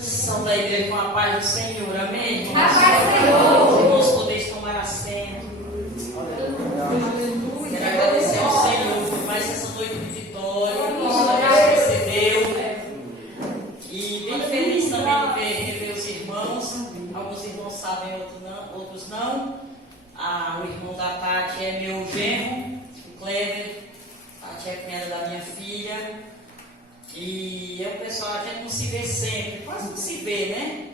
São da igreja com a paz do Senhor, amém? A paz do Senhor. Irmãos, podeis tomar assento. Quero agradecer ao Senhor por mais essa noite de vitória que o Senhor nos recebeu. E bem feliz também de rever os irmãos. Alguns irmãos sabem, outros não. O irmão da Tati é meu genro, o Clever. Tati é cunhada da minha filha. E o pessoal, a gente não se vê sempre, quase não se vê, né?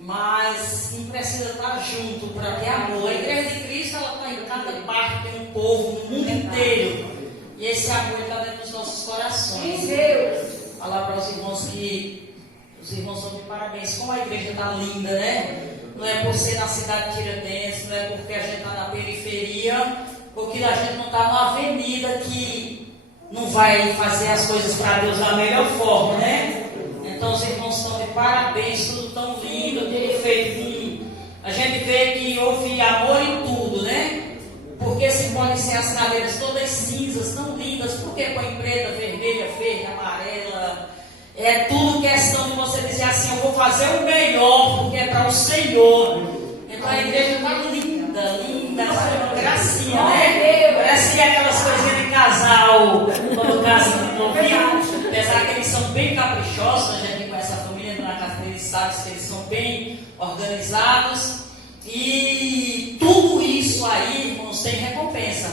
Mas não precisa estar junto para ter amor. A igreja de Cristo, ela está em cada parte, tem um povo no mundo inteiro. E esse amor está dentro dos nossos corações. Deus. Falar para os irmãos que os irmãos são de parabéns. Como a igreja está linda, né? Não é por ser na cidade de Tiradentes, não é porque a gente está na periferia, porque a gente não está numa avenida que não vai fazer as coisas para Deus da melhor forma, né? Então os irmãos estão de parabéns, tudo tão lindo, tudo feito com... A gente vê que houve amor em tudo, né? Porque se podem ser as cadeiras todas cinzas, tão lindas, porque põe preta, vermelha, verde, amarela. É tudo questão de você dizer assim, eu vou fazer o melhor, porque é para o Senhor. Então a igreja está linda, linda, é uma gracinha, né? Parece aquelas coisinhas de casal, quando casa de novinho, apesar que eles são bem caprichosos, a gente conhece a família na casa deles, sabe que eles são bem organizados. E tudo isso aí, irmãos, tem recompensa.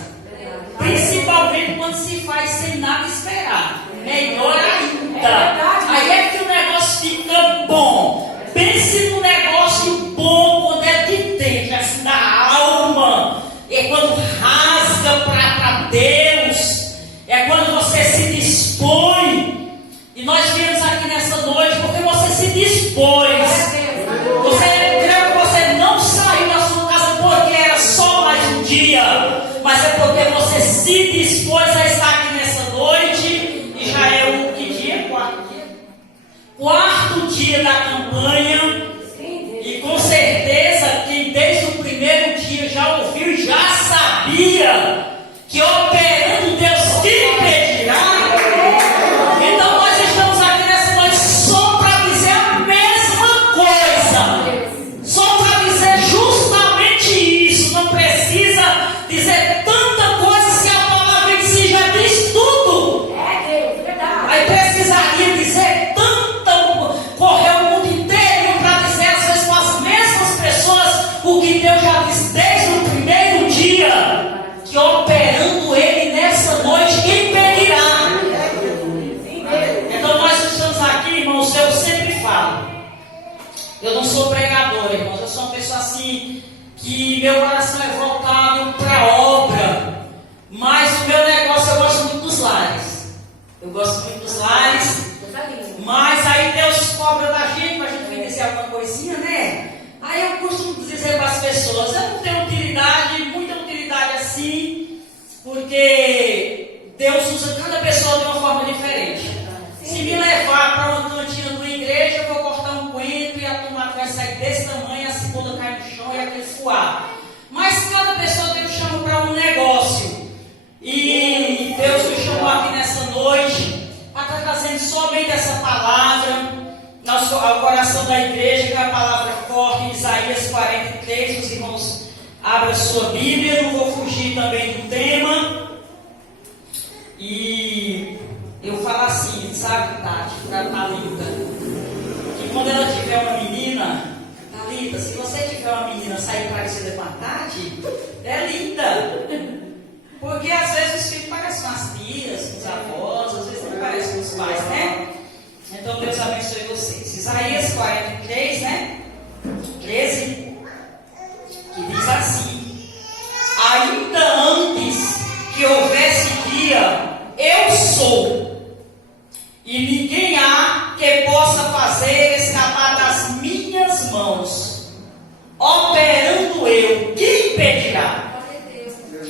Principalmente quando se faz sem nada esperar. Melhor ainda. Aí é que o negócio fica bom. Pense no negócio bom quando é de dentro, assim, da alma. É quando rasga para Deus. É quando você se dispõe. E nós viemos aqui nessa noite porque você se dispôs. Você creu que você não saiu da sua casa porque era só mais um dia. Mas é porque você se dispôs a estar aqui nessa noite. E já é o que dia? Quarto dia? Quarto dia da campanha. E com certeza quem desde o primeiro dia já ouviu e já sabia que operando Deus que impedirá. Então nós estamos aqui nessa noite só para dizer a mesma coisa. Só para dizer justamente isso. Não precisa dizer tanta coisa se a palavra em si já diz tudo. Aí precisaria dizer correr o mundo inteiro para dizer às vezes com as mesmas pessoas o que Deus já disse desde o primeiro dia, que operando Ele nessa noite impedirá. Então nós estamos aqui, irmãos, eu sempre falo, eu não sou pregador, irmãos, eu sou uma pessoa assim, que meu coração é voltado para a obra, mas o meu negócio eu gosto muito dos lares. Eu gosto muito dos lares. Mas aí Deus cobra da gente, para a gente vir dizer alguma coisinha, né? Aí eu costumo dizer para as pessoas, eu não tenho utilidade, muita utilidade assim, porque Deus usa cada pessoa de uma forma diferente. Se me levar para uma cantina de uma igreja, eu vou cortar um coentro e a tomate vai sair desse tamanho, a cebola cai no chão e aquele suar. Mas cada pessoa Deus chama para um negócio. E Deus me chamou aqui nessa noite para estar trazendo somente essa palavra ao coração da igreja, que é a palavra forte em Isaías 43. Os irmãos abrem a sua Bíblia, não vou fugir também do tema. E eu falo assim, sabe, Tati, para Thalita, que quando ela tiver uma menina, Thalita, se você tiver uma menina sair parecida com a Tati, é linda. Porque às vezes os filhos parecem com as tias, com os avós, às vezes não parecem com os pais, né? Então Deus abençoe vocês. Isaías 43, né? 13, que diz assim: ainda antes que houvesse dia, eu sou, e ninguém há que possa fazer escapar das minhas mãos. Operando eu, quem impedirá?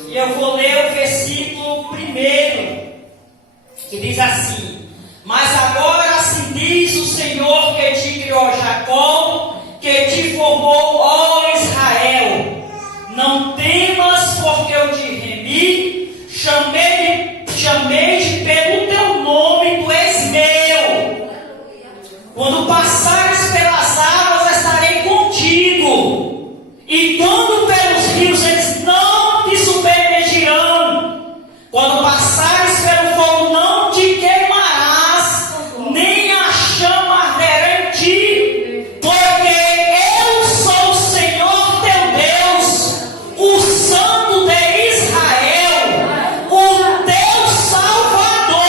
E eu vou ler o versículo 1, que diz assim: mas agora assim diz o Senhor que te criou, Jacó, que te formou, ó Israel, não temas, porque eu te remi, chamei-te pelo teu nome, tu és meu. Quando passares pelas águas, estarei contigo. E quando pelos rios, eles não te submergirão. Quando passares pelo fogo, não te queimarás, nem a chama arderá em ti, porque eu sou o Senhor teu Deus, o Santo de Israel, o teu Salvador.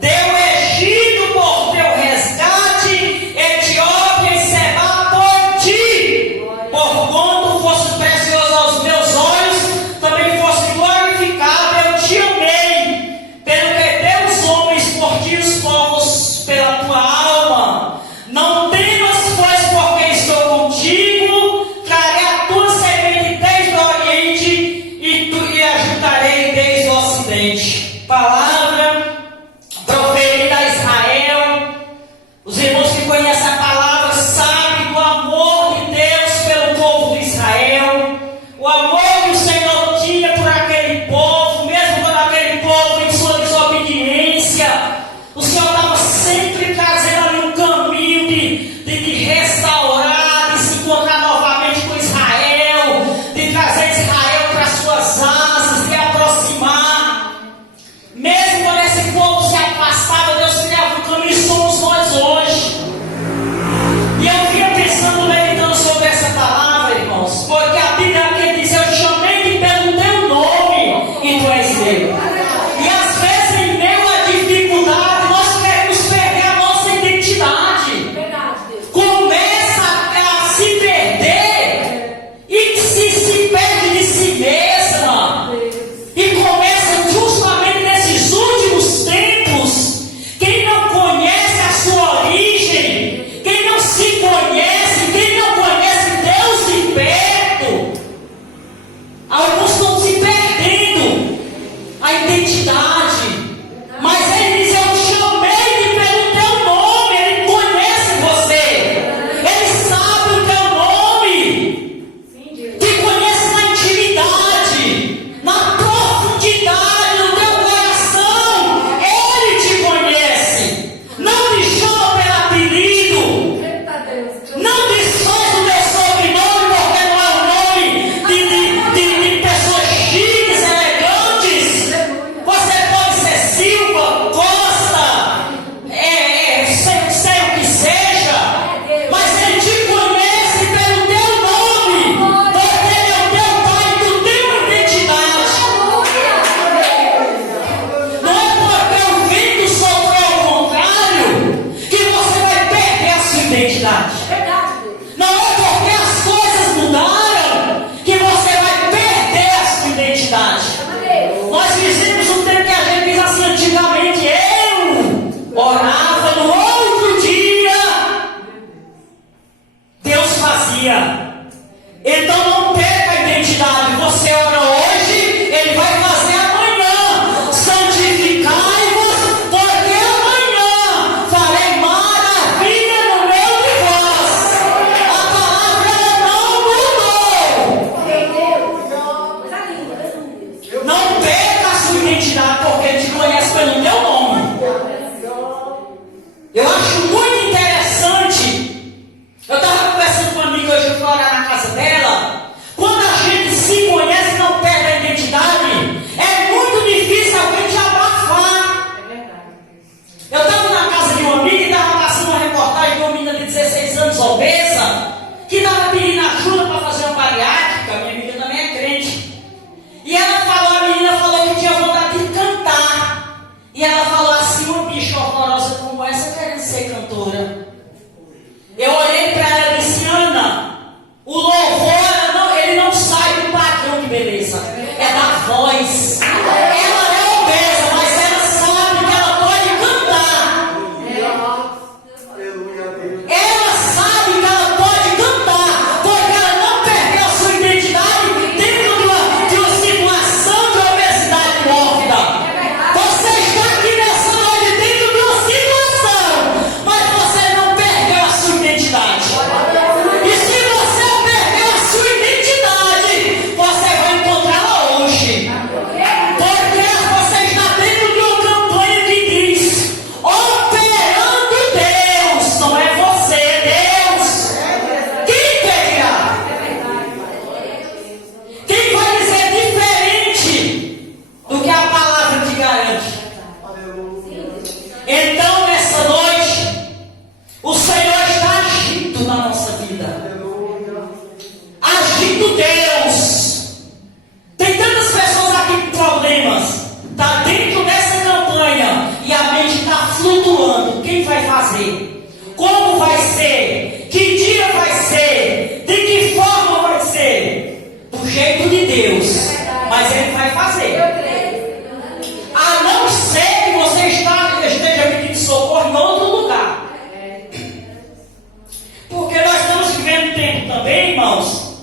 Deu Egito por teu resgate, Etiópia e Sebá por ti. Porquanto fosse precioso aos meus olhos, também fosse glorificado, eu te amei. Pelo que teus homens por ti, os povos pela tua alma. Não temas, pois, porque estou contigo, trarei a tua semente desde o oriente e ajuntarei desde o ocidente. Palavra proferida a Israel. Os irmãos que conhecem a palavra sabem do amor de Deus pelo povo de Israel, o amor que o Senhor tinha por aquele povo, mesmo quando aquele povo em sua desobediência, o Senhor estava sempre trazendo ali um caminho de restaurar, de se encontrar novamente com Israel, de trazer Israel para suas asas, de aproximar. Mesmo quando esse povo se afastava, Deus criava um caminho, somos nós hoje. E eu vinha pensando, meditando sobre essa palavra, irmãos, porque a Bíblia aqui diz: eu te chamei pelo teu nome e tu és meu. E às vezes, em meio à dificuldade, nós queremos perder a nossa identidade. Começa a se perder e se perde de si mesma. E começa justamente nesses últimos tempos. Quem não conhece a sua origem, quem não se conhece, quem não conhece Deus de perto, alguns estão se perdendo a identidade. Mas ele diz: eu te chamei pelo teu nome. Ele conhece você, ele sabe o teu nome, te conhece na intimidade, na profundidade do teu coração. Ele te conhece, não te chama pelo apelido, não desfaz o teu sobrenome, porque não é o nome de pessoas chiques, elegantes. Você pode ser Silva, Costa, sei o que seja, mas ele te conhece pelo teu nome, porque ele é o teu pai e tu tem uma identidade. Não é porque o vento soprou ao contrário que você vai perder a sua identidade. Não é porque as coisas mudaram que você vai perder a sua identidade. Nós vivemos um tempo que a gente diz assim: antigamente eu orava, no outro dia Deus fazia. Então não perca a identidade. Você ora hoje, Ele vai fazer amanhã. Santificai-vos, porque amanhã farei maravilha no meio de vós. A palavra não mudou. Não perca a sua identidade, porque Ele te conhece pelo teu nome. Eu acho muito interessante. Eu estava conversando com uma amiga hoje, eu fui orar na casa dela. Quando a gente se conhece e não perde a identidade, é muito difícil alguém te abafar. Eu estava na casa de uma amiga e estava passando uma reportagem de uma menina de 16 anos, obesa, que estava pedindo ajuda para fazer uma bariátrica. Minha amiga também é crente. E ela falou, a menina falou que tinha vontade de cantar. E ela falou assim: uma bicha horrorosa como essa querendo ser cantora. Eu olhei para ela e disse: Ana, o louvor, ele não sai do padrão de beleza, é da voz. Ela é obesa, mas ela sabe que ela pode cantar. Ela sabe que ela pode cantar, porque ela não perdeu a sua identidade dentro de uma situação de obesidade mórbida. Você está aqui nessa noite dentro de uma situação, mas você não irmãos,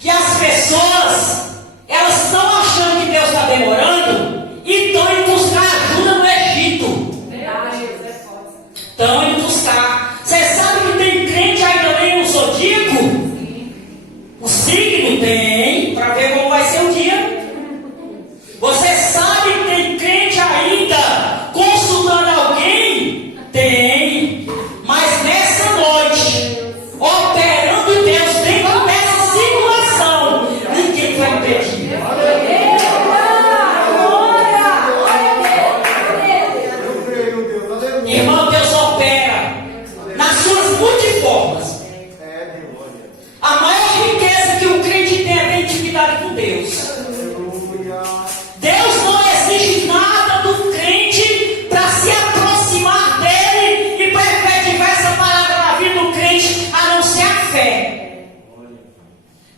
que as pessoas, elas estão achando que Deus está demorando e estão indo buscar ajuda no Egito. Estão indo buscar. Você sabe que tem crente ainda nem no zodíaco? O signo tem, para ver como vai ser o dia. Você sabe que tem crente ainda consultando alguém? Tem. Mas nessa noite, operando Deus dentro dessa situação, ninguém vai impedir. Irmão, Deus opera nas suas multiformas. A maior riqueza que o crente tem é ter intimidade com Deus. Deus não exige nada do crente para se aproximar dele e para efetivar essa palavra na vida do crente, a não ser a fé.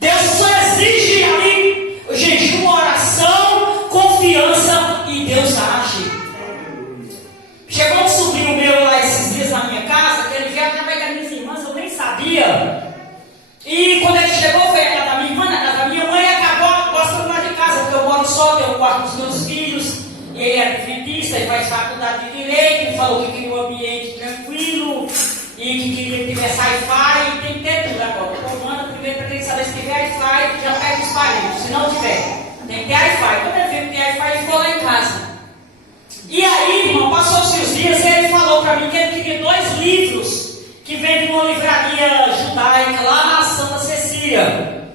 Deus só exige ali jejum, oração, confiança e Deus age. Chegou um sobrinho meu lá esses dias na minha casa, que ele veio através das minhas irmãs, eu nem sabia. E quando ele chegou, foi na casa da minha irmã, na casa da minha mãe, e acabou gostando lá de casa, porque eu moro só, tenho o quarto dos meus filhos, e ele é adventista, ele faz faculdade de Direito, ele falou que queria um ambiente tranquilo, e que queria que tivesse Wi-Fi, e tem que ter tudo agora. Então, manda primeiro para ele saber se tiver Wi-Fi, já pega os parentes, se não tiver, tem que ter Wi-Fi. Quando ele viu que tem Wi-Fi, ele ficou lá em casa. E aí, irmão, passou-se os dias e ele falou para mim que ele queria 2 livros que vem de uma livraria judaica lá na Santa Cecília.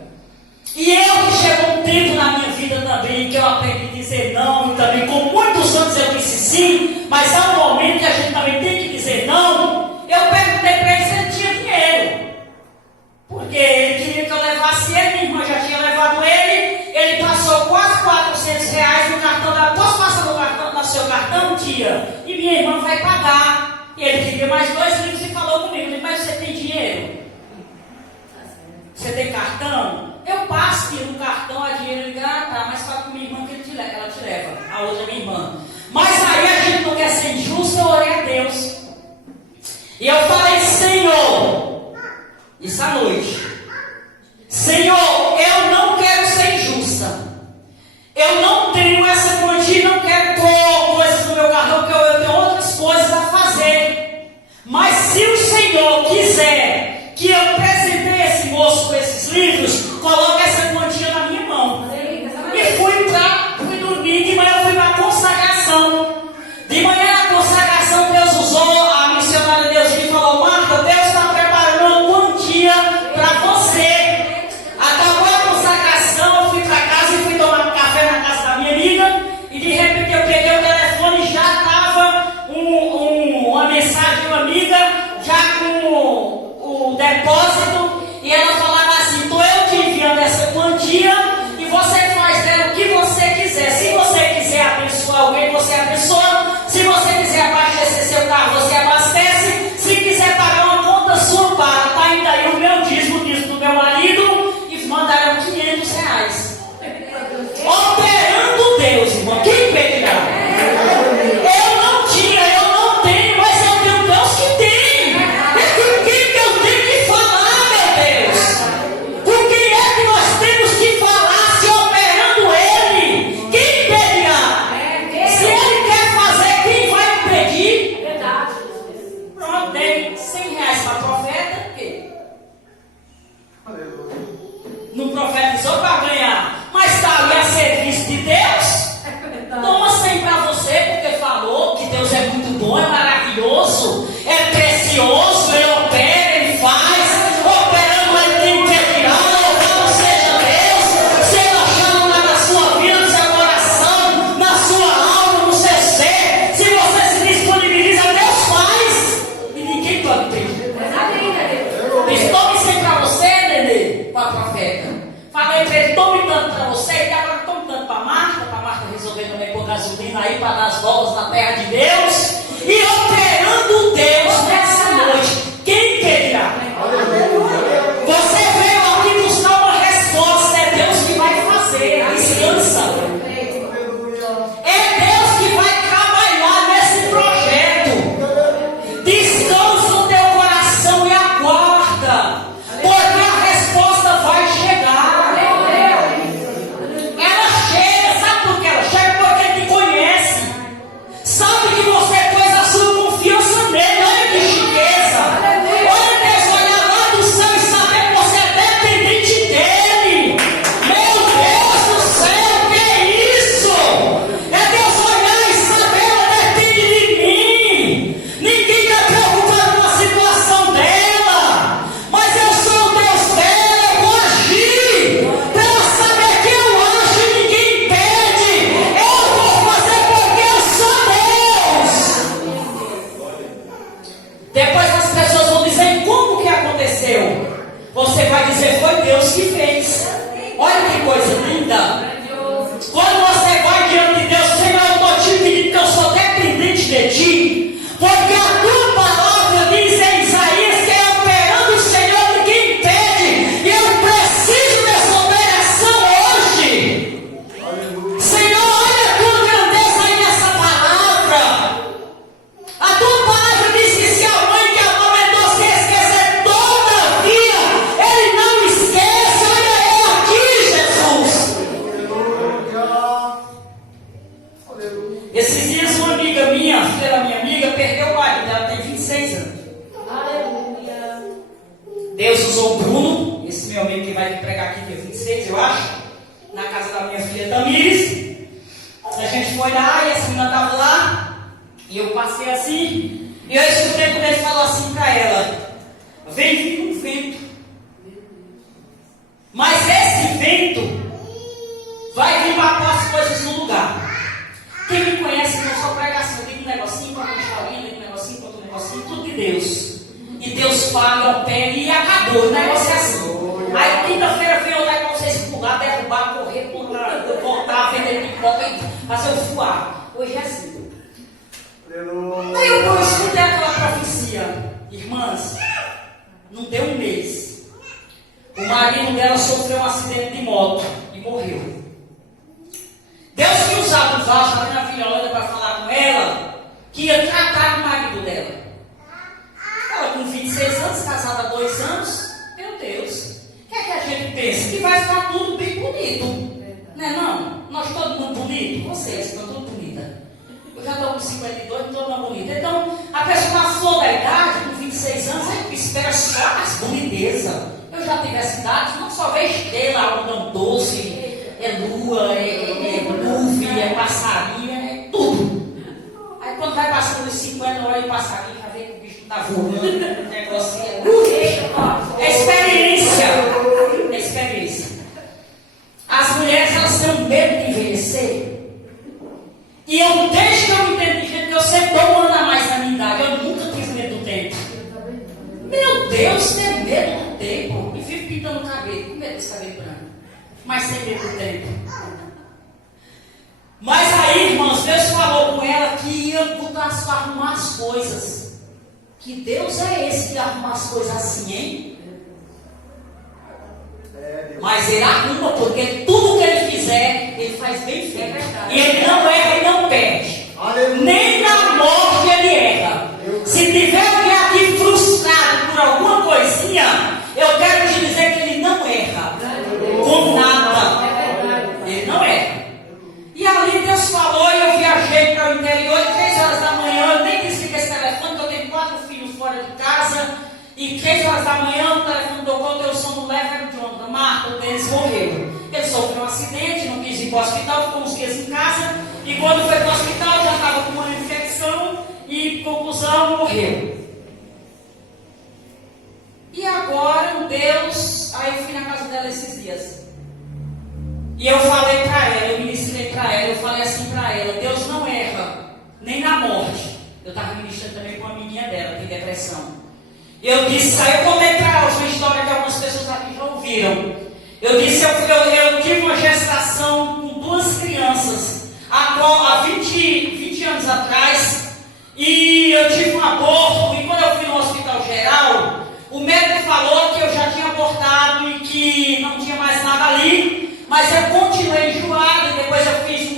E eu que chegou um tempo na minha vida também que eu aprendi a dizer não, e também com muitos anos eu disse sim, mas há um momento que a gente também tem que dizer não. Eu perguntei para ele se ele tinha dinheiro, porque ele queria que eu levasse ele, minha irmã já tinha levado ele passou quase R$400 no cartão da... Posso passar no seu cartão, tia? E minha irmã vai pagar. E ele queria mais 2 livros e falou comigo, mas você tem dinheiro? Você tem cartão? Eu passo, tiro no cartão, a dinheiro, ele tá, mas fala com minha irmã que ela te leva, a outra minha irmã. Mas aí a gente não quer ser injusto, eu orei a Deus. E eu falei, Senhor, isso à noite, Senhor, eu não quero ser injusta. Eu não tenho essa quantia, não quero pôr coisas no meu cartão, porque eu tenho outras coisas a fazer. Mas se o Senhor quiser que eu presenteie esse moço com esses livros, coloque essa quantia na minha mão. E fui dormir, de manhã eu fui para a consagração. De manhã na consagração Deus usou, a missionária Deus me falou, Marta, Deus está preparando uma quantia para você. Acabou a consagração, eu fui para casa e fui tomar um café na casa da minha amiga. E de repente eu peguei o telefone e já estava uma mensagem de uma amiga, já com o depósito. E ela falava assim, estou eu te enviando essa quantia e você faz dela o que você quiser. Se você quiser abençoar alguém, você abençoa. Se você quiser abastecer seu carro, você abastece. Se quiser pagar uma conta sua, paga. Está indo aí o meu dízimo do meu marido. Mandaram R$500. Operando Deus, irmão. Quem pedirá? Eu não tinha, eu não tenho, mas eu tenho Deus que tem. É com quem que eu tenho que falar, meu Deus? Com quem é que nós temos que falar se operando Ele? Quem pedirá? Se Ele quer fazer, quem vai pedir? Pronto, dei R$100 para profeta. No profetizou para ganhar, mas está ali a serviço de Deus. Toma 100 para você, porque falou que Deus é muito bom, é maravilhoso, é precioso, Ele opera, Ele faz, operando Ele tem que tirar, louvado seja Deus, seja achando na sua vida, no seu coração, na sua alma, no seu ser. Se você se disponibiliza, Deus faz, e ninguém pode pedir. Tome 100 para você, Nenê, para a profeta. Falei para ele, tome tanto para você, e agora tome tanto para Marta resolver também pôr gasolina aí para dar as voltas na terra de Deus. E operando Deus nessa noite, quem pedirá? Você veio aqui buscar uma resposta, é Deus que vai fazer, descansa. É Deus que vai trabalhar nesse projeto. Descansa o teu coração e aguarda, porque a resposta vai dizer, foi Deus que fez. Olha que coisa linda. Quando você vai diante de Deus, Senhor, eu estou te pedindo que eu sou dependente de ti, porque a tua palavra diz em Isaías que é operando o Senhor de quem impede, e eu preciso dessa operação hoje. Senhor, olha a tua grandeza aí nessa palavra. A tua palavra diz que se a mãe que amamentou se esquecer, todavia ele não esquece. Olha eu aqui, Jesus. Esses dias uma amiga minha, filha da minha amiga, perdeu o marido. Ela tem 26 anos. Aleluia. Deus usou o Bruno, esse meu amigo que vai pregar aqui dia 26, eu acho, na casa da minha filha Tamires. A gente foi lá e essa menina estava lá, e eu passei assim, e eu escutei quando ele falou assim para ela: vem vir um vento, mas esse vento vai vir para pôr as coisas no lugar. Quem me conhece, não só pregação, eu digo um negocinho, conta uma historinha, digo um negocinho, conta um negocinho, tudo de Deus. E Deus fala, opera e acabou. O negócio é assim. Aí quinta-feira vem eu dar para vocês pular, derrubar, correr, pular, voltar, vender pipoca e fazer o fuar. Hoje é assim. Aí eu escutei aquela profecia. Irmãs, não deu um mês. O marido dela sofreu um acidente de moto e morreu. Deus tinha usado um vaso ali na Vilholândia para falar com ela que ia tratar o marido dela. Ela com 26 anos, casada há 2 anos, meu Deus, o que é que a gente pensa? Que vai ficar tudo bem bonito. Não é não? Nós todo mundo bonito? Vocês estão tudo bonita. Eu já estou com 52, não estou tão bonita. Então, a pessoa na flor da idade, com 26 anos, espera só as bonitezas. Eu já tive essa idade, não só vejo estrela, algodão doce, é lua, é nuvem, é passarinho, é tudo. Aí quando vai passando os 50, olha o passarinho, já vê que o bicho está voando, o negócio é experiência. É experiência. As mulheres, elas têm medo de envelhecer. E eu, desde que eu me entendo de gente que eu sempre dou um ano a mais na minha idade, eu nunca tive medo do tempo. Meu Deus, ter medo do tempo. E fico pintando o cabelo, com medo desse cabelo branco. Mas sem medo do tempo. Mas aí, irmãos, Deus falou com ela que ia botar para arrumar as coisas. Que Deus é esse que arruma as coisas assim, hein? Mas ele arruma, porque tudo que ele fizer, ele faz bem feito. E ele não erra e não perde. Nem na morte ele erra. Se tiver alguém aqui frustrado por alguma coisinha, eu quero te dizer que ele não erra. Com nada. Ele não erra. E ali Deus falou e eu viajei para o interior, 3 horas da manhã, eu nem desliguei esse telefone, porque eu tenho 4 filhos fora de casa, e 3 horas da manhã o telefone tocou, deu o som do leve, era o Jonathan, Marta, o deles morreu. Ele sofreu um acidente, não quis ir para o hospital, ficou uns dias em casa, e quando foi para o hospital já estava com uma infecção, e conclusão, morreu. E agora Deus, aí eu fui na casa dela esses dias. E eu falei para ela, eu ministrei para ela, eu falei assim para ela: Deus não erra, nem na morte. Eu estava ministrando também com uma menina dela, que tem depressão. Eu disse, aí eu contei para ela uma história que algumas pessoas aqui já ouviram. Eu disse, eu tive uma gestação com 2 crianças, há 20 anos atrás, e eu tive um aborto, e quando eu fui no hospital geral, o médico falou que eu já tinha abortado e que não tinha mais nada ali. Mas eu continuei enjoada, e depois eu fiz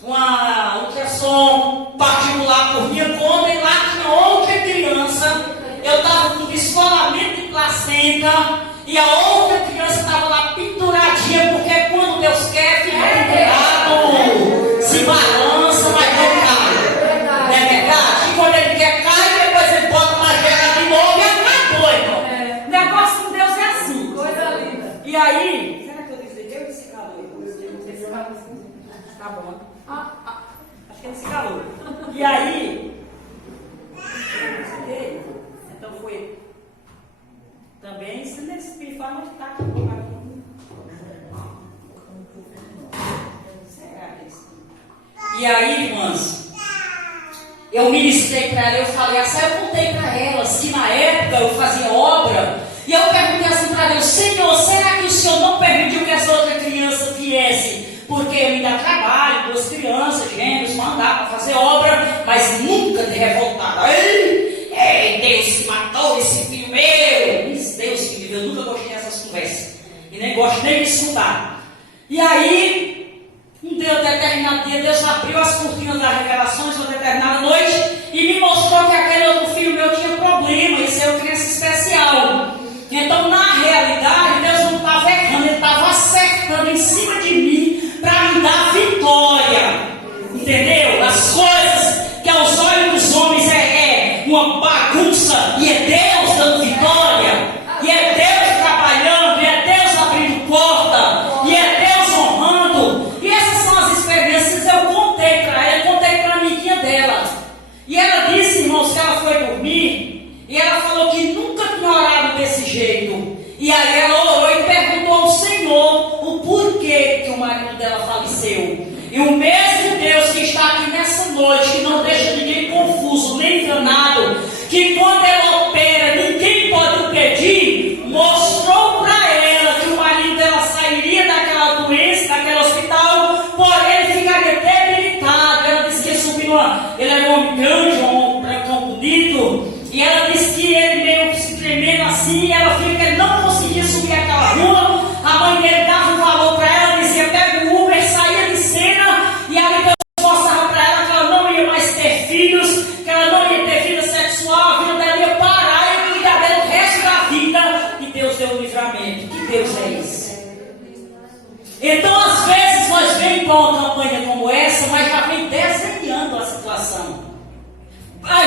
uma ultrassom particular por minha conta, e lá tinha outra criança. Eu estava com descolamento de placenta, e a outra criança estava lá penduradinha, porque quando Deus quer, fica pendurado, se balança, mas não cai. Não é verdade? E quando Ele quer, cai, depois Ele bota uma gela de novo e acabou, irmão. O negócio com Deus é assim. Coisa linda. E aí, tá bom. Acho que é esse calor. E aí, então foi também, se nesse espírito fala que está aqui. E aí, irmãs, eu ministrei para ela, eu falei assim, eu contei para elas que na época eu fazia obra, e eu perguntei assim para Deus: Senhor, será que o Senhor não permitiu que essa outra criança viesse? Porque eu ainda trabalho, 2 crianças, gêmeos, mandar para fazer obra, mas nunca de revoltada. Ei, Deus que matou esse filho meu. Deus que me deu, eu nunca gostei dessas conversas. E nem gosto nem de escutar. E aí, um determinado dia, Deus abriu as cortinas das revelações uma determinada noite e me mostrou que aquele outro filho meu tinha problema, isso é uma criança especial. Então, na realidade, Deus não estava errando, Ele estava acertando em cima de mim para me dar vitória. Entendeu? As coisas que aos olhos dos homens é uma bagunça, e é Deus dando vitória, e é Deus trabalhando, e é Deus abrindo porta, e é Deus honrando. E essas são as experiências que eu contei para ela, eu contei para a amiguinha dela. E ela disse, irmãos, que ela foi dormir, e ela falou que nunca tinha orado desse jeito. E aí ela orou e perguntou ao Senhor o porquê que o marido dela faleceu. E o mesmo Deus que está aqui nessa noite, que não deixa ninguém confuso nem enganado, que quando Ele opera ninguém pode impedir, mostrou para ela que o marido dela sairia daquela doença, daquele hospital, porém ele ficaria debilitado. Ela disse que ele era um homem grande, um homem brancão bonito, e ela disse que ele meio se tremendo assim, e ela viu que ele não conseguia subir aquela rua. A mãe dele dava um valor para ela, dizia: pega o Uber, saía de cena, e ali Deus mostrava para ela que ela não ia mais ter filhos, que ela não ia ter vida sexual, a vida dela ia parar, e cuidar dela o resto da vida, e Deus deu o livramento. Que Deus é esse? Então, às vezes, nós vemos para uma campanha como essa, mas já vem desenhando a situação.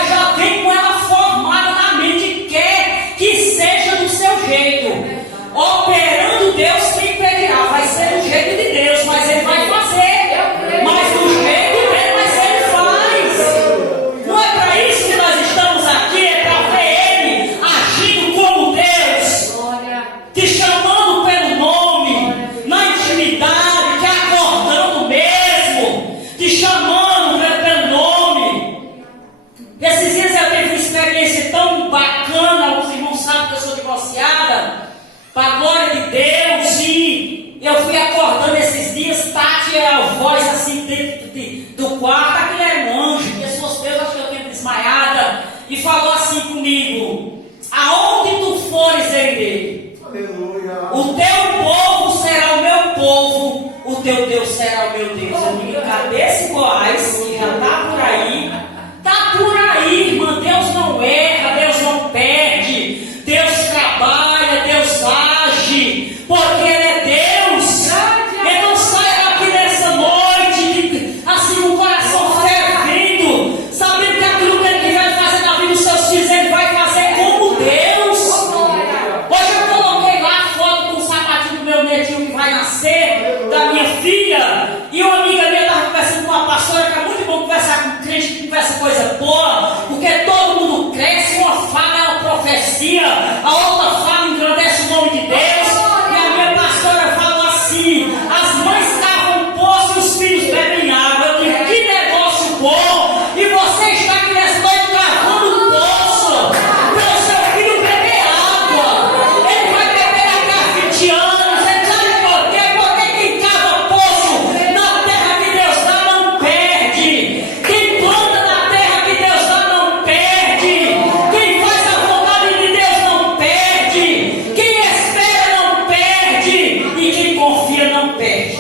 Já vem com ela formada na mente e quer que seja do seu jeito. Operando Deus, quem impedirá? Vai ser do jeito de Deus, mas Ele vai fazer. Mas do jeito dele, mas Ele faz. Não é para isso que nós estamos aqui, é para ver Ele agindo como Deus, te chamando pelo nome, na intimidade, te acordando mesmo, te chamando pelo nome. Esses dias eu tive uma experiência tão bacana, os irmãos sabem que eu sou divorciada, para a glória de Deus, e eu fui acordando esses dias, Tati é a voz assim dentro do quarto, aquilo era um anjo, que se fosse Deus, acho que eu tinha desmaiada, e falou assim comigo: aonde tu fores, eu irei. O teu povo será o meu povo, o teu Deus será o meu Deus. Eu digo: cadê esse Boaz que já está por aí? Está por aí, irmã. Deus não erra, Deus não perde, Deus trabalha, Deus age, porque Ele é Deus. Então saia daqui nessa noite, assim, com o coração fervendo, sabendo que aquilo que Ele vai fazer na vida dos seus filhos, Ele vai fazer como Deus. Hoje eu coloquei lá a foto com o sapatinho do meu netinho que vai nascer, da minha filha, e uma amiga minha estava conversando com uma pastora, que é muito bom conversar com crente que conversa coisa boa, porque todo mundo cresce, uma fala é uma profecia, a outra fala engrandece o nome de Deus. E a minha pastora falou assim: as mães cavam um poço e os filhos bebem água. Eu digo: que negócio bom! E você está aqui nessa noite cavando um poço para o seu filho beber água. Ele vai beber aqui há 20 anos. Ele sabe por quê? Porque quem cava poço na terra que Deus dá não perde. Quem planta na terra que Deus dá não perde. Quem faz a vontade de Deus não perde. Quem espera não perde. E quem confia não perde.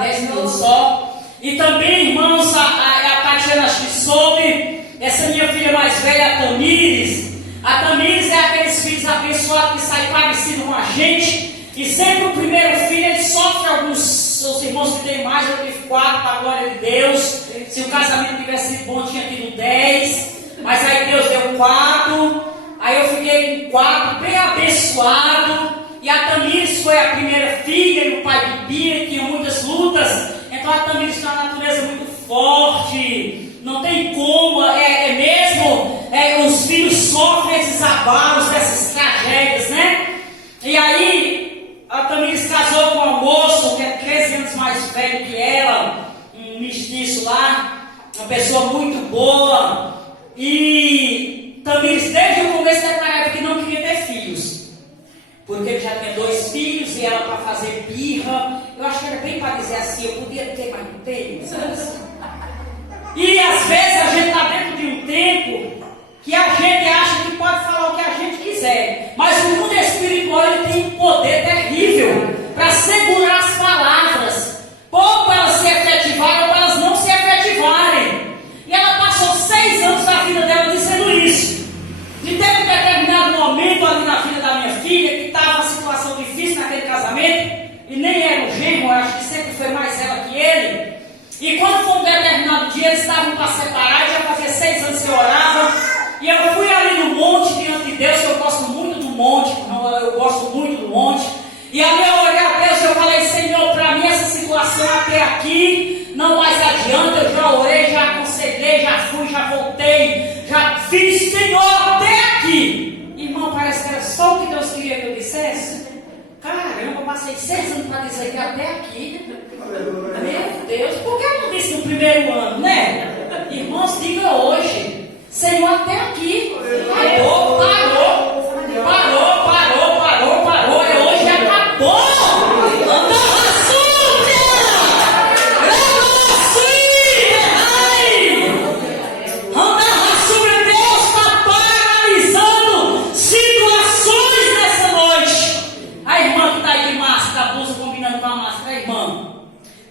10 minutos só. E também, irmãos, a Tatiana acho que soube, essa minha filha mais velha, a Tamires. A Tamires é aqueles filhos abençoados que saem parecidos com a gente. E sempre o primeiro filho, ele sofre alguns. Seus irmãos que têm mais, eu tive 4, para a glória de Deus. Se o casamento tivesse sido bom, tinha tido 10. Mas aí Deus deu 4. Aí eu fiquei com 4, bem abençoado. E a Tamires foi a primeira filha, e o pai bebia, tinha muitas lutas. Então a Tamires tem uma natureza muito forte. Não tem como, os filhos sofrem esses abalos, essas tragédias, né? E aí, a Tamires casou com um moço que é 13 anos mais velho que ela, um mestiço lá, uma pessoa muito boa. E Tamires, desde o começo declarava que não queria ter filhos. dizer assim, eu podia ter, mas não tenho. E às vezes a gente está dentro de um tempo que a gente acha que pode falar o que a gente quiser. Mas o mundo espiritual ele tem um poder terrível para segurar as palavras. Ou para elas se efetivarem ou para elas não se efetivarem. E ela passou 6 anos da vida dela dizendo isso. E teve um determinado momento ali na vida da minha filha, que estava uma situação difícil naquele casamento, e nem era o genro, eu acho que sempre foi mais ela que ele. E quando foi um determinado dia, eles estavam para separar, já fazia 6 anos que eu orava, e eu fui ali no monte diante de Deus, que eu gosto muito do monte, eu gosto muito do monte, e ali eu olhei a Deus e eu falei, Senhor, para mim essa situação até aqui não mais adianta, eu já orei, já aconselhei, já fui, já voltei, já fiz, Senhor, até aqui. Irmão, parece que era só o que Deus queria que eu dissesse. Caramba, eu passei 6 anos para dizer que até aqui. Meu Deus, por que eu não disse no primeiro ano, né? Irmãos, diga hoje, Senhor, até aqui. Parou. É hoje, acabou.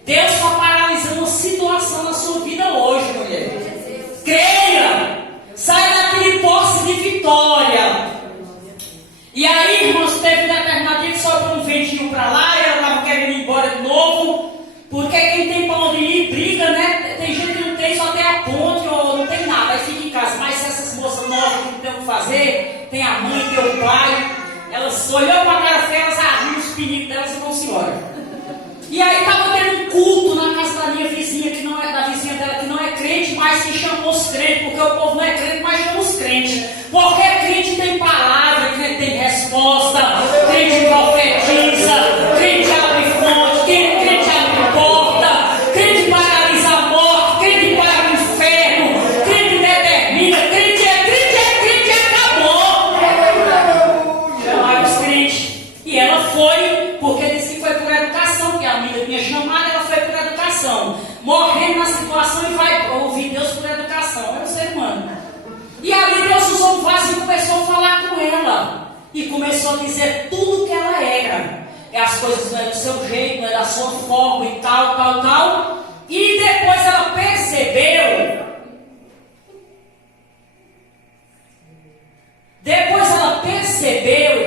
Deus está paralisando uma situação na sua vida hoje, mulher. Creia! Sai daquele posse de vitória. E aí, irmãos, teve um determinado dia que sobrou um ventinho para lá e ela estava querendo ir embora de novo. Porque quem tem para onde ir, briga, né? Tem gente que não tem, só tem a ponte ou não tem nada, aí fica em casa. Mas se essas moças novas que não tem o que fazer, tem a mãe, tem o pai, elas olham para a cara feia, elas arriam os pinicos delas e vão-se embora. E aí estava tendo um culto na casa da minha vizinha, que não é da vizinha dela, que não é crente, mas que chamou os crentes, porque o povo não é crente, mas chama os crentes. Qualquer crente tem palavra, crente tem resposta, crente profetiza, crente abre fonte, crente abre porta, crente paralisa a morte, crente para o inferno, crente determina, crente e acabou. Chamaram os crentes. E ela foi, porque disse que foi por educação, que a amiga tinha chamado, ela foi por educação. Morrendo na situação e vai ouvir Deus por educação. É um ser humano. E ali Deus usou um vaso e começou a falar com ela. E começou a dizer tudo o que ela era. E as coisas não é do seu jeito, não é da sua forma e tal. E depois ela percebeu.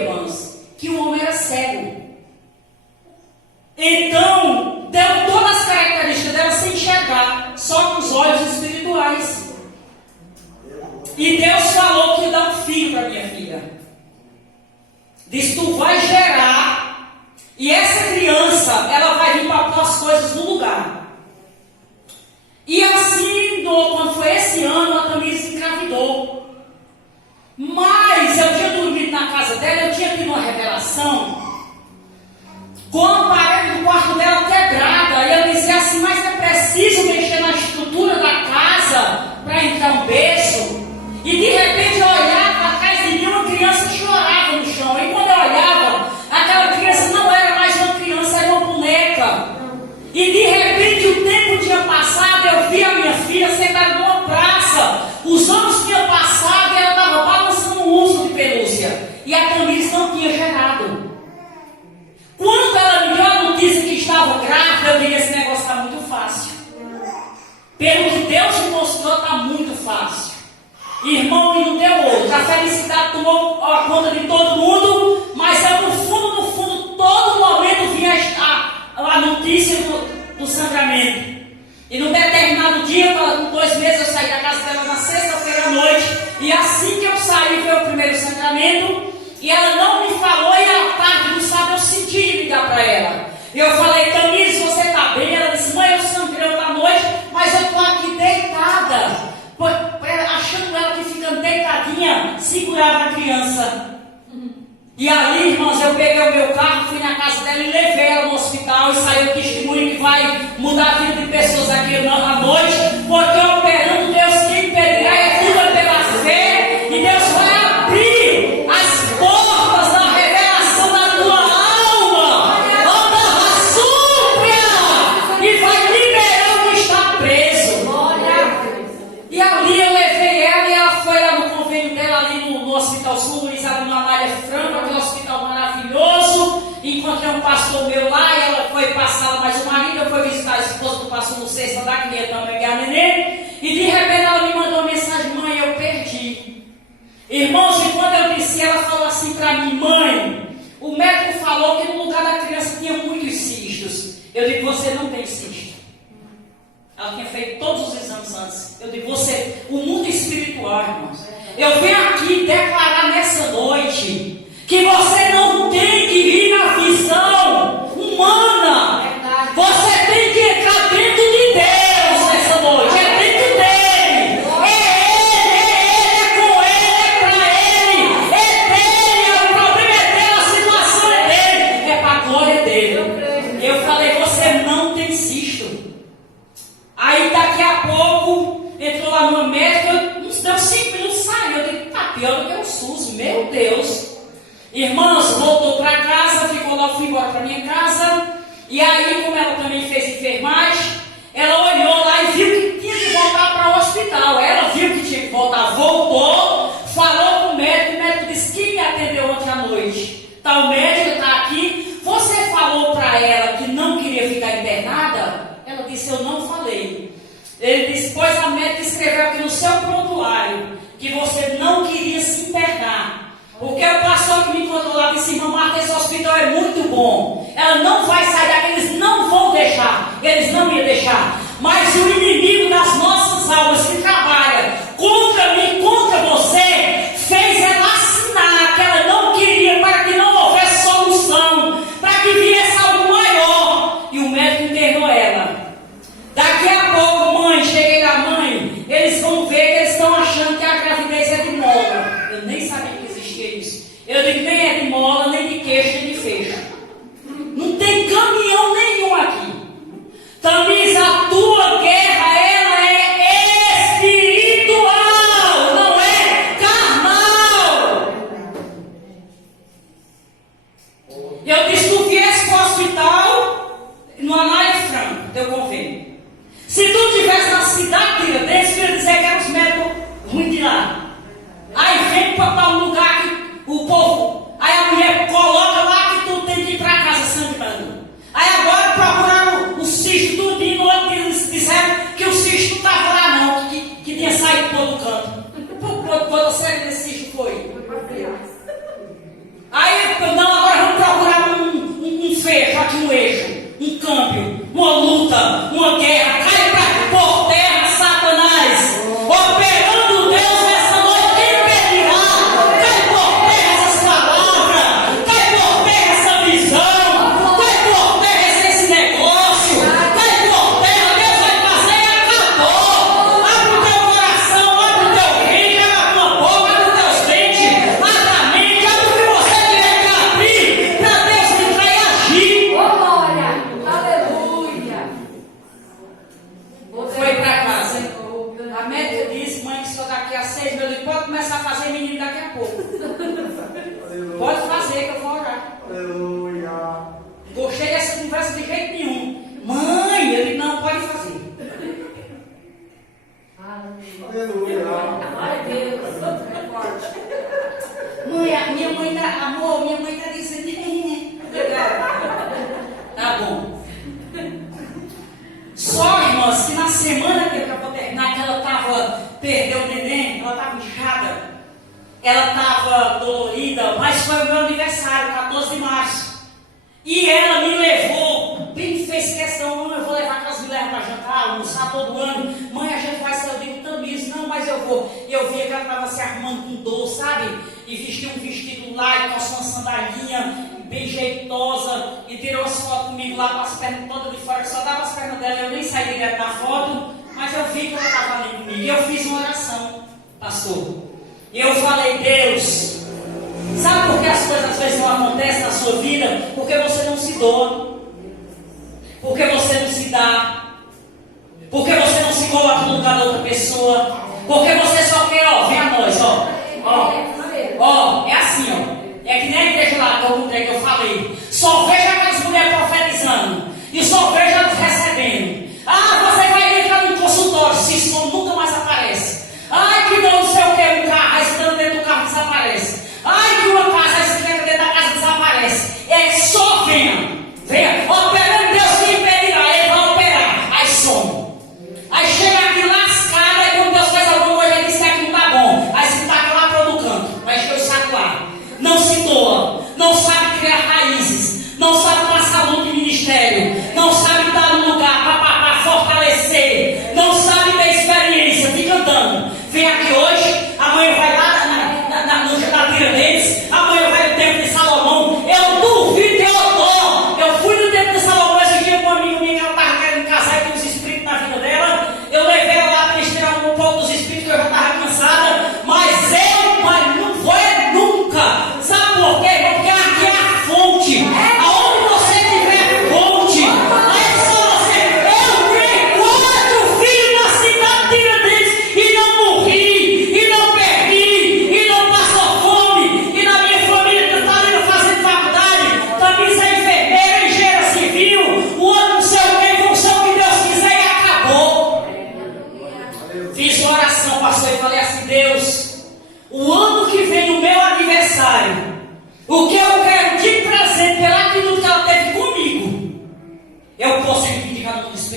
Irmãos, que o homem era cego. Então, deu todas as características dela sem enxergar, só com os olhos espirituais. E Deus falou que ia dar um filho para minha filha. Diz, tu vai gerar, e essa criança, ela vai vir para pôr as coisas no lugar. E assim, quando foi esse ano, a Tamires engravidou. Mas eu tinha dormido na casa dela, eu tinha tido uma revelação com a parede do quarto dela quebrada. E eu dizia assim, mas é preciso mexer na estrutura da casa para entrar um berço. E de repente eu olhava atrás de mim, uma criança chorava no chão. E quando eu olhava, aquela criança não era mais uma criança, era uma boneca. E de repente o tempo tinha passado, eu vi a minha filha sentada numa praça. Os anos tinham passado e ela estava balançando um urso de pelúcia. E a Tamires não tinha gerado. Quando ela me deu a notícia que estava grávida, eu disse, esse negócio está muito fácil. Pelo que Deus me mostrou, está muito fácil. Irmão, e não deu outro. A felicidade tomou a conta de todo mundo, mas no fundo, todo momento vinha a notícia do sangramento. E num determinado dia, com 2 meses, eu saí da casa dela na sexta-feira à noite. E assim que eu saí, veio o primeiro sangramento. E ela não me falou, e à tarde do sábado eu senti de ligar para ela. Eu falei, Tamires, você está bem? Ela disse, mãe, eu sangrei outra noite, mas eu estou aqui deitada. Achando ela que ficando deitadinha, segurava a criança. E ali, irmãos, eu peguei o meu carro, fui na casa dela e levei ela no hospital. E saiu o testemunho que vai mudar a vida de pessoas aqui à noite. Porque operando Deus, quem impedirá é tudo pela fé. E Deus vai abrir as portas da revelação da tua alma. Hospital São Luís, ali na Amália Franco, aquele hospital maravilhoso. Encontrei um pastor meu lá, e ela foi passar lá mais o marido, eu fui visitar a esposa do pastor no sexta da criança também, que é a neném. E de repente ela me mandou uma mensagem: mãe, eu perdi. Irmãos, e quando eu disse, ela falou assim para mim: mãe, o médico falou que no lugar da criança tinha muitos cistos. Eu digo: você não tem cisto. Ela tinha feito todos os exames antes. Eu digo: você, o mundo espiritual, irmãos. Eu venho aqui declarar nessa noite que você não tem que vir na visão humana. Você tem que entrar dentro de Deus nessa noite. É dentro dele. É com ele, é pra ele. É dele. O problema é dele, a situação é dele. É para a glória dele. Eu falei: você não tem cisto. Aí daqui a pouco entrou lá numa médica, uns deu 5 minutos, saiu. Eu digo: tá pior do que o SUS, meu Deus. Irmãs, voltou para casa, ficou lá, eu fui embora para minha casa. E aí, como ela também fez enfermagem, ela olhou lá e viu que tinha que voltar para o hospital. Ela viu que tinha que voltar, voltou, falou com o médico disse: quem me atendeu ontem à noite? Tá, o médico está aqui. Você falou para ela que não queria ficar internada? Ela disse: eu não falei. Ele disse: pois a médica escreveu aqui no seu prontuário que você não queria se internar. Porque o pastor que me contou lá disse: irmã Marta, esse hospital é muito bom. Ela não vai sair daqui, eles não vão deixar. Eles não iam deixar. Mas o inimigo das nossas almas que trabalha contra mim, contra você, fez ela assinar que ela não queria, para que não houvesse solução, para que viesse algo maior. E o médico internou ela. Daqui a pouco, mãe, cheguei lá: mãe, eles vão ver que eles estão achando que a gravidez é de mola. Eu nem sabia que existia isso. Eu digo: nem é de mola, nem de queixo, nem de fecho. Não tem caminhão nenhum aqui. Tamis, a tua guerra, ela é espiritual, não é carnal. Eu disse: tu viesse para o hospital no Anália Franco, teu convênio. Se tu estivesse na cidade de Tiradentes, queria dizer que eram os médicos ruins de lá. Aí vem para um lugar que o povo, aí a mulher coloca lá que tu tem que ir para casa sangrando. Aí agora procuraram o cisto tudinho, no outro dia eles disseram que o cisto não estava lá não, que tinha saído por outro canto. Quando a série desse cisto foi? Aí, não, agora vamos procurar um fecho, aqui um eixo, um câmbio, uma luta, uma guerra. Cai por terra, Satanás, operando Deus nessa noite. Quem impedirá? Cai por terra essas palavras, cai por terra essa visão, cai por terra esse negócio, cai por terra. Deus vai fazer e acabou. Abre o teu coração, abre o teu rim, abre a tua boca, abre os teus dentes, abre a mente, abre o que você tiver que abrir, para Deus entrar e agir. Glória, aleluia. Foi para casa. A médica disse: mãe, que só daqui a 6 meses. Eu digo: pode começar a fazer menino daqui a pouco. Pode fazer que eu vou orar. Aleluia. Gostei dessa conversa de jeito nenhum. Mãe, eu digo: não, pode fazer. Aleluia. Glória a Deus. É forte. Mãe, a minha mãe tá, amor, minha mãe tá dizendo. Tá bom. Só, irmãs, que na semana que eu vou terminar, que ela perdeu o neném, ela estava inchada, ela estava dolorida, mas foi o meu aniversário, 14 de março. E ela me levou, bem fez questão: eu vou levar aquelas mulheres para jantar, almoçar todo ano. Mãe, a gente vai sair. Eu digo: Tamis, não, mas eu vou. E eu via que ela estava se arrumando com dor, sabe? E vestiu um vestido lá, e calçou uma sandalinha bem jeitosa, e tirou as fotos comigo lá com as pernas todas de fora, que só dava as pernas dela. Eu nem saí direto da foto, mas eu vi que ela estava ali comigo. E eu fiz uma oração, pastor. E eu falei: Deus, sabe por que as coisas às vezes não acontecem na sua vida? Porque você não se doa, porque você não se dá, porque você não se coloca no lugar da outra pessoa, porque você só quer, ó, vem a nós, ó, é assim, ó. É que nem a igreja lá que eu falei. Só vejo aquelas mulheres profetizando. E só vejo elas recebendo. Ah, você vai entrar no consultório. Se isso nunca mais aparece. Ai, que não sei o que, um carro. Aí você dentro do carro desaparece.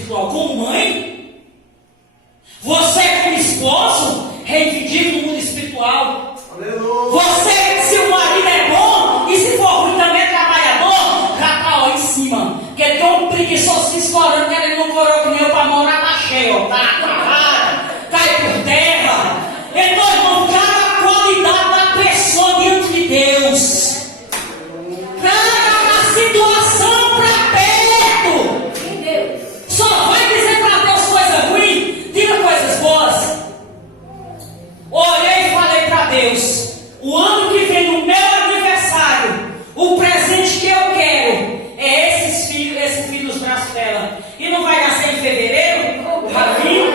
espiritual como mãe. Você, como esposo, reivindica no mundo espiritual. Aleluia. Você, se o marido é bom, e se for ruim também é trabalhador, já está ó em cima. Porque tem um preguiçoso se escorando, querendo um coroa que nem eu para morar na cheia, ó. Tá acabado, cai por terra. Então, irmão, cada qualidade da pessoa diante de Deus. Traga a situação para perto. Em Deus. Só vai dizer para Deus coisa ruim, diga coisas boas. Olhei e falei para Deus: o ano que vem, no meu aniversário, o presente que eu quero é esse filho nos braços dela. E não vai nascer em fevereiro? Ravi? Eu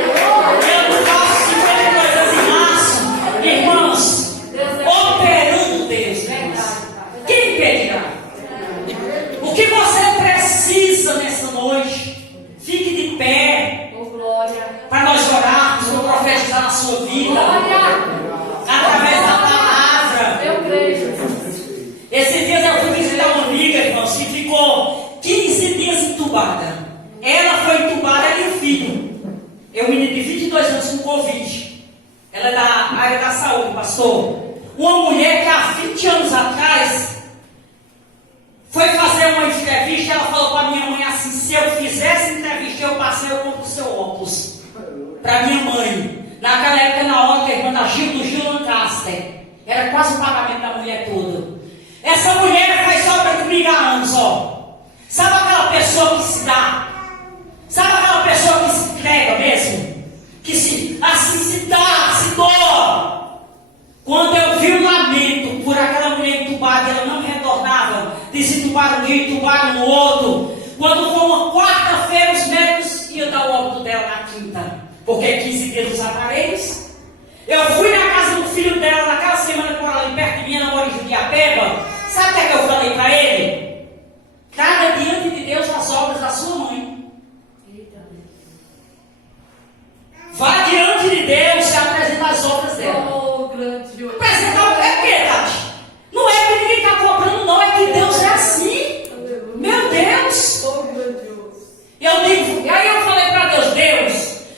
não faço 50 coisas em março. Irmãos, operando Deus. Quem impedirá? O que você precisa nessa noite? Fique de pé Oh, glória. para nós orarmos, para profetizar na sua vida, Glória. através da palavra. Eu creio, Jesus. Esses dias eu fui visitar uma amiga, irmãos, que ficou 15 dias entubada. Ela foi entubada e o filho. É um menino de 22 anos com Covid. Ela é da área da saúde, pastor. Uma mulher que há 20 anos atrás foi fazer uma entrevista. Ela falou para minha mãe assim: se eu fizesse entrevista, eu passei, eu compro o seu óculos. Para minha mãe. Naquela época, na hora que a irmã da Gil Lancaster, era quase o pagamento da mulher toda. Essa mulher faz obra comigo há anos, ó. Sabe aquela pessoa que se dá? Sabe aquela pessoa que se entrega mesmo? Que se dá, se doa. Quando eu vi o lamento por aquela mulher entubada, ela não retornava. Desentubaram um dia, entubaram no outro. Quando foi uma quarta-feira, os médicos iam dar o óbito dela na quinta. Porque 15 dias dos aparelhos. Eu fui na casa do filho dela, naquela semana por ali perto de mim, ela mora em Judiapeba. Sabe o que é que eu falei para ele? Traga diante de Deus as obras da sua mãe. Vá diante de Deus e apresenta as obras dela. Oh, grandioso. Apresentar o que, Tati? Não é que ninguém está cobrando, não. É que Deus é assim. Meu Deus. Oh, grandioso. E aí eu falei para Deus: Deus,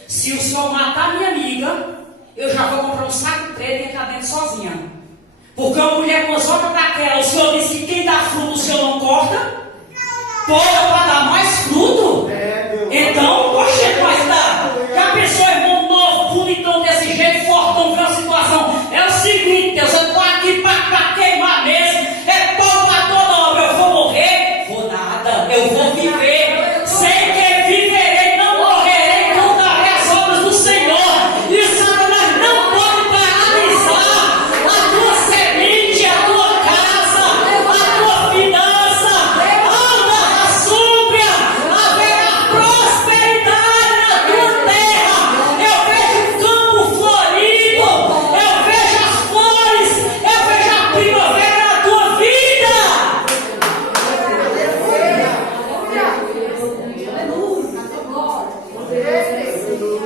se o Senhor matar minha amiga, eu já vou comprar um saco preto e entrar dentro sozinha. Porque uma mulher com as obras daquela, o Senhor disse que quem dá fruto o Senhor não corta. Pode para dar mais fruto. Então, poxa, mas dá. Já pensou, irmão, novo, bonitão desse jeito, fortão, pra situação? É o seguinte, Deus, eu estou aqui para queimar mesmo. É pau para toda obra. Eu vou morrer? Vou nada. Eu vou viver. Sei que viverei, não morrerei, contarei as obras do Senhor. E o Satanás não pode paralisar a tua semente, a tua casa, a tua finança. Anda na súbia, haverá prosperidade na tua terra. Eu vejo o campo florido, eu vejo as flores, eu vejo a primavera na tua vida.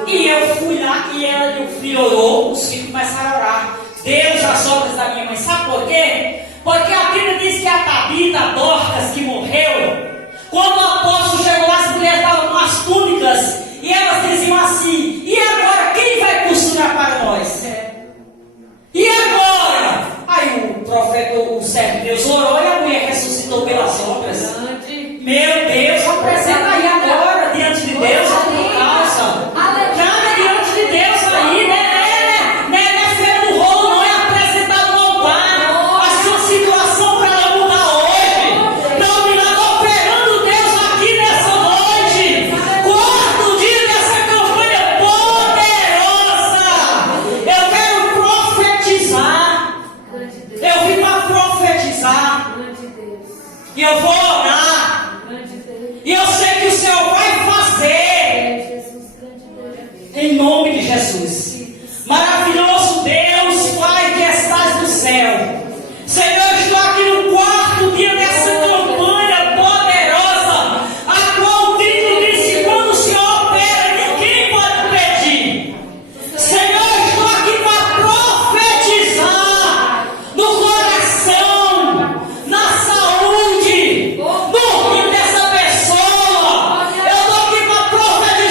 E eu fui lá e ela e o filho orou, os filhos começaram a orar. Deus, as obras da minha mãe. Sabe por quê? Porque a Bíblia diz que a Tabita, a Dorcas, que morreu, quando o apóstolo chegou lá, as mulheres estavam com as túnicas e elas diziam assim: e agora quem vai costurar para nós? E agora? Aí o profeta, o servo de Deus, orou e a mulher ressuscitou pelas obras. Grande. Meu Deus, apresenta aí agora diante de Deus a tua causa. Traga diante de Deus aí, né? Não é feira do rolo, não é apresentar no altar a sua situação para ela mudar hoje. Não, milagre operando Deus aqui nessa noite. Quarto dia dessa campanha poderosa. Eu quero profetizar. Grande Deus. Eu vim para profetizar. Grande Deus. E eu vou orar. Grande Deus. E eu sei que o Senhor vai fazer. Jesus, grande Deus. Em nome de Jesus. Maravilhoso Deus, Pai que estás no céu. Senhor, eu estou aqui no quarto dia dessa campanha poderosa, a qual o título diz que quando o Senhor opera, ninguém pode pedir. Senhor, eu estou aqui para profetizar no coração, na saúde, no rio dessa pessoa. Eu estou aqui para profetizar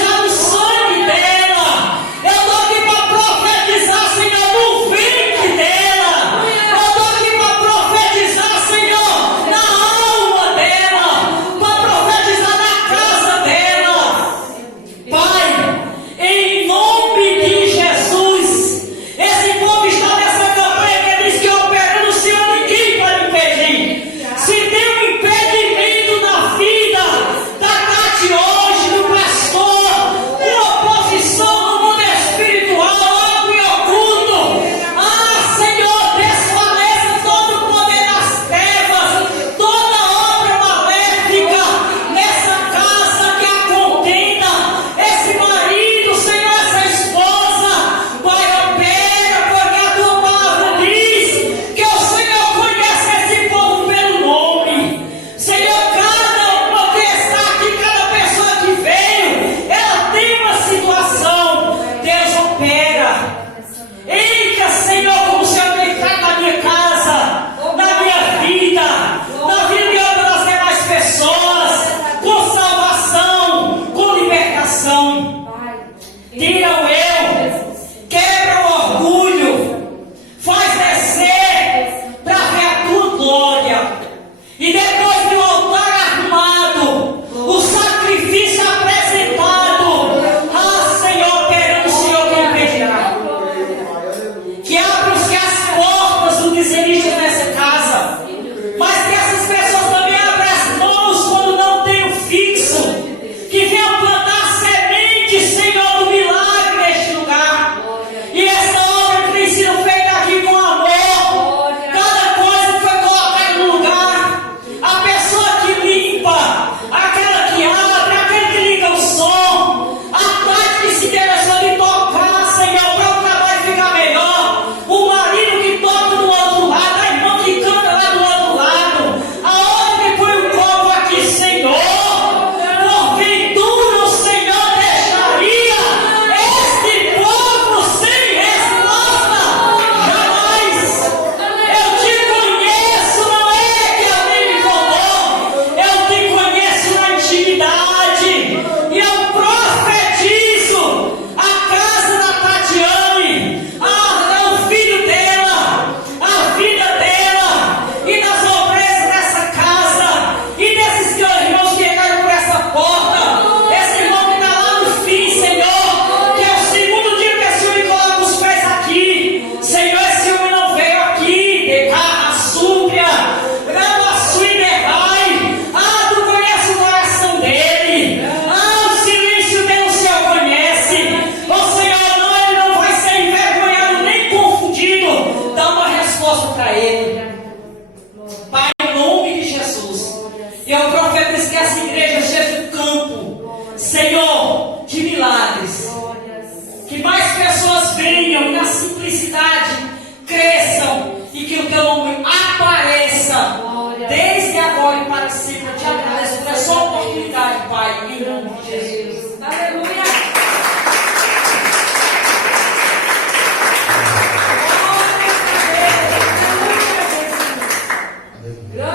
porque eu não.